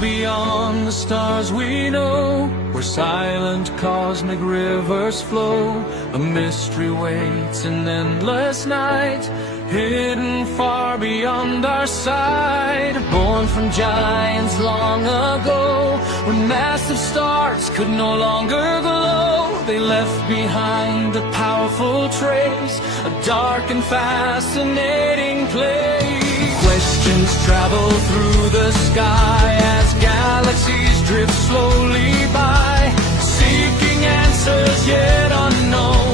beyond the stars we know, where silent cosmic rivers flow, a mystery waits in endless night, hidden far beyond our sight. Born from giants long ago, when massive stars could no longer glow, they left behind a powerful trace, a dark and fascinating place. Questions travel through the sky as galaxies drift slowly by, seeking answers yet unknown.